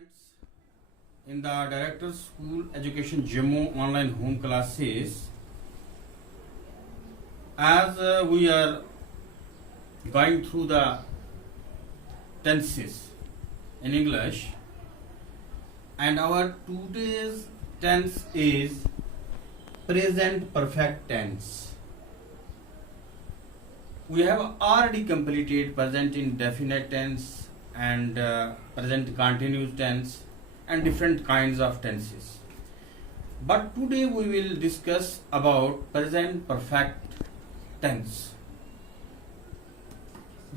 students in the Director's School Education Jammu online home classes. As we are going through the tenses in English, and our today's tense is present perfect tense. We have already completed present indefinite tense and present continuous tense and different kinds of tenses. But today we will discuss about present perfect tense.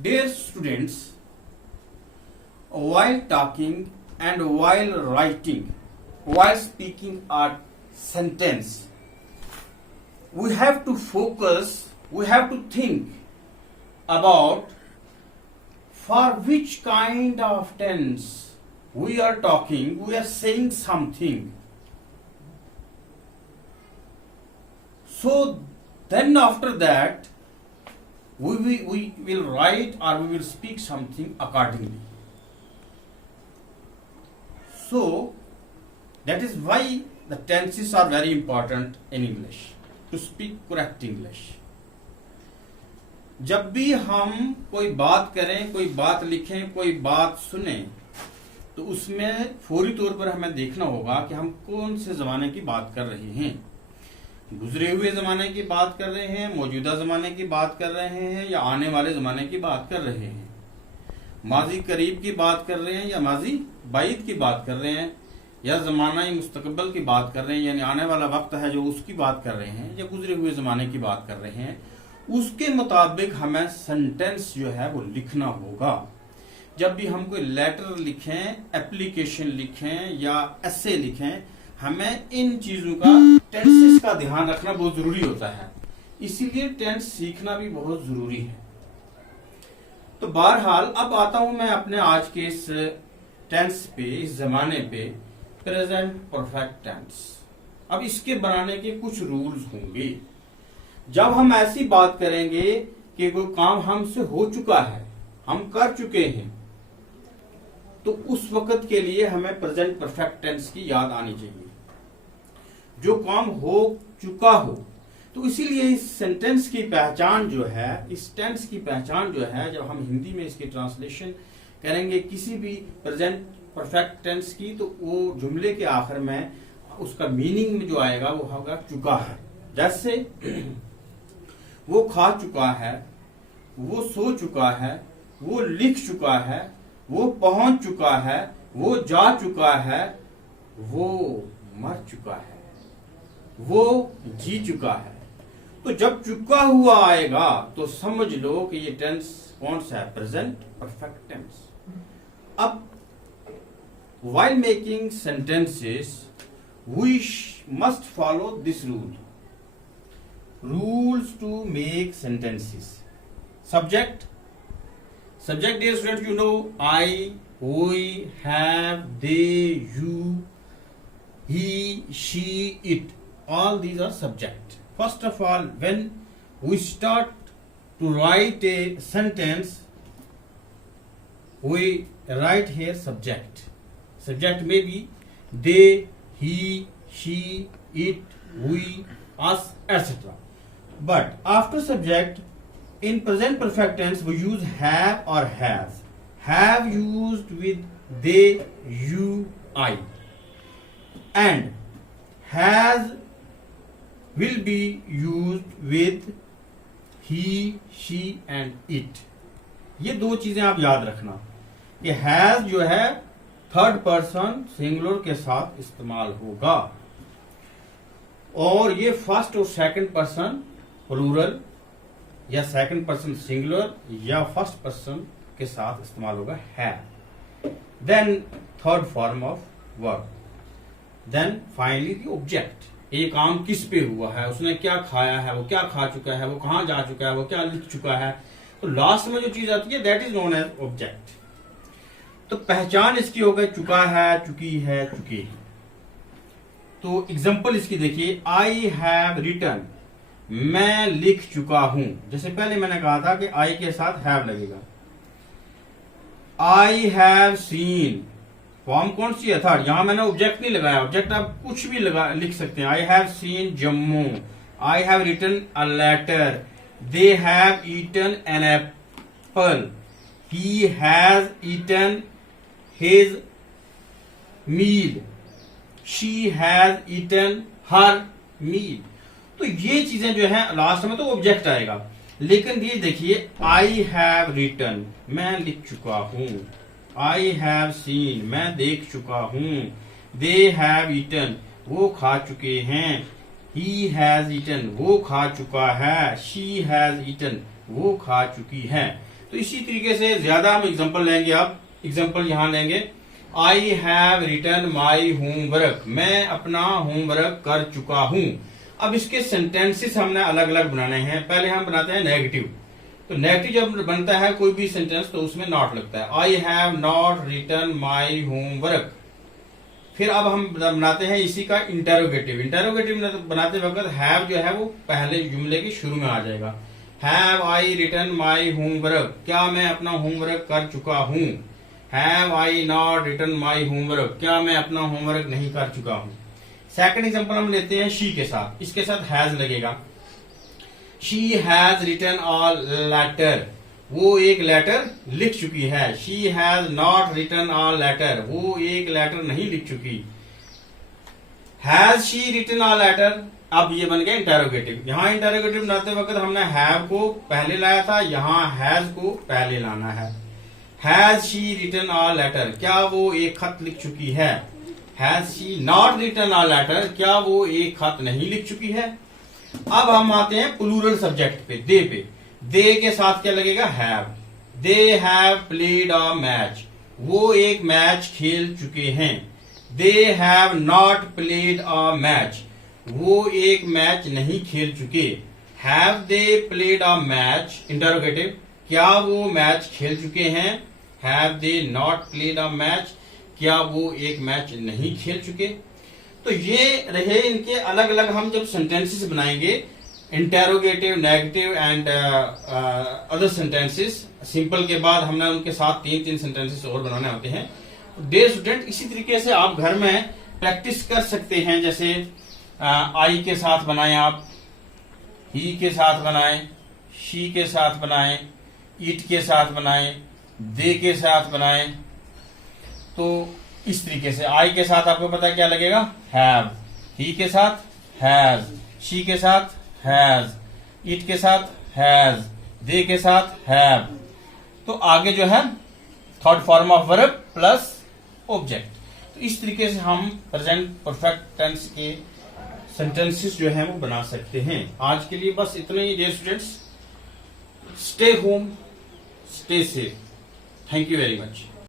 Dear students, while talking and while writing, while speaking a sentence, we have to focus, we have to think about for which kind of tense we are talking, we are saying something. So then after that, we will write or we will speak something accordingly. So that is why the tenses are very important in English, to speak correct English. जब भी हम कोई बात करें, कोई बात लिखें, कोई बात सुने, तो उसमें फौरी तौर पर हमें देखना होगा कि हम कौन से जमाने की बात कर रहे हैं। गुजरे हुए जमाने की बात कर रहे हैं, मौजूदा जमाने की बात कर रहे हैं, या आने वाले जमाने की बात कर रहे हैं। माजी करीब की बात कर रहे हैं या माजी बाइद की बात कर रहे हैं, या जमाना मुस्तकबिल की बात कर रहे हैं, यानी आने वाला वक्त है जो उसकी बात कर रहे हैं, या गुजरे हुए जमाने की बात कर रहे हैं। उसके मुताबिक हमें सेंटेंस जो है वो लिखना होगा। जब भी हम कोई लेटर लिखें, एप्लीकेशन लिखें या एसे लिखें, हमें इन चीजों का टेंसेस का ध्यान रखना बहुत जरूरी होता है। इसीलिए टेंस सीखना भी बहुत जरूरी है। तो बहरहाल अब आता हूं मैं अपने आज के इस टेंस पे, इस जमाने पे, प्रेजेंट परफेक्ट टेंस। अब इसके बनाने के कुछ रूल्स होंगे। जब हम ऐसी बात करेंगे कि कोई काम हमसे हो चुका है, हम कर चुके हैं, तो उस वक्त के लिए हमें प्रेजेंट परफेक्ट टेंस की याद आनी चाहिए। जो काम हो चुका हो, तो इसीलिए इस सेंटेंस की पहचान जो है, इस टेंस की पहचान जो है, जब हम हिंदी में इसकी ट्रांसलेशन करेंगे किसी भी प्रेजेंट परफेक्ट टेंस की, तो वो जुमले के आखिर में उसका मीनिंग में जो आएगा वो होगा चुका है। जैसे वो खा चुका है, वो सो चुका है, वो लिख चुका है, वो पहुंच चुका है, वो जा चुका है, वो मर चुका है, वो जी चुका है। तो जब चुका हुआ आएगा तो समझ लो कि ये टेंस कौन सा है, प्रेजेंट परफेक्ट टेंस। अब while making sentences we must follow this rules to make sentences. Subject, dear students, you know, I, we, have, they, you, he, she, it, all these are subject. First of all, when we start to write a sentence, we write here subject. Subject may be they, he, she, it, we, us, etc. But after subject, in present perfect tense, we use have or has. Have used with they, you, I. And has will be used with he, she and it. ये दो चीजें आप याद रखना। ये has जो है third person singular के साथ इस्तेमाल होगा, और ये फर्स्ट और सेकंड पर्सन प्लूरल या सेकंड पर्सन सिंगुलर या फर्स्ट पर्सन के साथ इस्तेमाल होगा है। Then third form of verb, then finally the object. ये काम किस पे हुआ है, उसने क्या खाया है, वो क्या खा चुका है, वो कहां जा चुका है, वो क्या लिख चुका है। तो लास्ट में जो चीज आती है that is known as object. तो पहचान इसकी हो गई चुका है, चुकी है, चुके हैं। तो एग्जाम्पल इसकी देखिए, आई हैव रिटन, मैं लिख चुका हूं। जैसे पहले मैंने कहा था कि आई के साथ हैव लगेगा। आई हैव सीन, फॉर्म कौन सी है? थर्ड। यहां मैंने ऑब्जेक्ट नहीं लगाया, ऑब्जेक्ट आप कुछ भी लिख सकते हैं। I have seen Jammu, I have written a letter, they have eaten an apple, he has eaten his meal, she has eaten her meal. तो ये चीजें जो है लास्ट में तो ऑब्जेक्ट आएगा, लेकिन ये देखिए आई हैव रिटन, मैं लिख चुका हूं। आई हैव सीन, मैं देख चुका हूं। दे हैव ईटन, वो खा चुके हैं। ही हैज ईटन, वो खा चुका है। शी हैज ईटन, वो खा चुकी है। तो इसी तरीके से ज्यादा हम एग्जांपल लेंगे। अब एग्जांपल यहां लेंगे। I have written my homework, मैं अपना होमवर्क कर चुका हूं। अब इसके सेंटेंसेस हमने अलग अलग बनाने हैं। पहले हम बनाते हैं नेगेटिव। तो नेगेटिव जब बनता है कोई भी सेंटेंस तो उसमें नॉट लगता है। I have not written my homework. फिर अब हम बनाते हैं इसी का इंटेरोगेटिव। इंटेरोगेटिव बनाते वक्त हैव जो है वो पहले जुमले के शुरू में आ जाएगा। Have I written my homework, क्या मैं अपना होमवर्क कर चुका हूं। Have I not written my homework, क्या मैं अपना होमवर्क नहीं कर चुका हूं। सेकंड एग्जांपल हम लेते हैं शी के साथ, इसके साथ हैज लगेगा। She has written a letter, वो एक लेटर लिख चुकी है। She has not written a letter, वो एक लेटर नहीं लिख चुकी। Has she written a letter, अब ये बन गया इंटेरोगेटिव। यहां इंटेरोगेटिव बनाते वक्त हमने हैव को पहले लाया था, यहां हैज को पहले लाना है। Has she written a letter, क्या वो एक खत लिख चुकी है। Has she not written a letter, क्या वो एक खत नहीं लिख चुकी है। अब हम आते हैं प्लूरल सब्जेक्ट पे, दे पे। दे के साथ क्या लगेगा? Have. They have played a match, वो एक मैच खेल चुके हैं। They have not played a match, वो एक मैच नहीं खेल चुके। Have they played a match, interrogative, क्या वो मैच खेल चुके हैं। Have they not played a match, क्या वो एक मैच नहीं खेल चुके। तो ये रहे इनके अलग अलग हम जब सेंटेंसेस बनाएंगे, interrogative, negative and other sentences. Simple के बाद हमने उनके साथ तीन तीन सेंटेंसेस और बनाने होते हैं। डियर स्टूडेंट, इसी तरीके से आप घर में प्रैक्टिस कर सकते हैं। जैसे आई के साथ बनाएं आप, ही के साथ बनाएं, शी के साथ बनाएं, इट के साथ बनाएं, दे के साथ बनाएं। तो इस तरीके से आई के साथ आपको पता है क्या लगेगा? हैव। ही के साथ हैज, शी के साथ हैज, इट के साथ हैज, दे के साथ हैव। तो आगे जो है third form of verb plus object. तो इस तरीके से हम प्रेजेंट परफेक्ट टेंस के सेंटेंसेस जो है वो बना सकते हैं। आज के लिए बस इतना ही dear students. Stay home, stay safe. Thank you very much.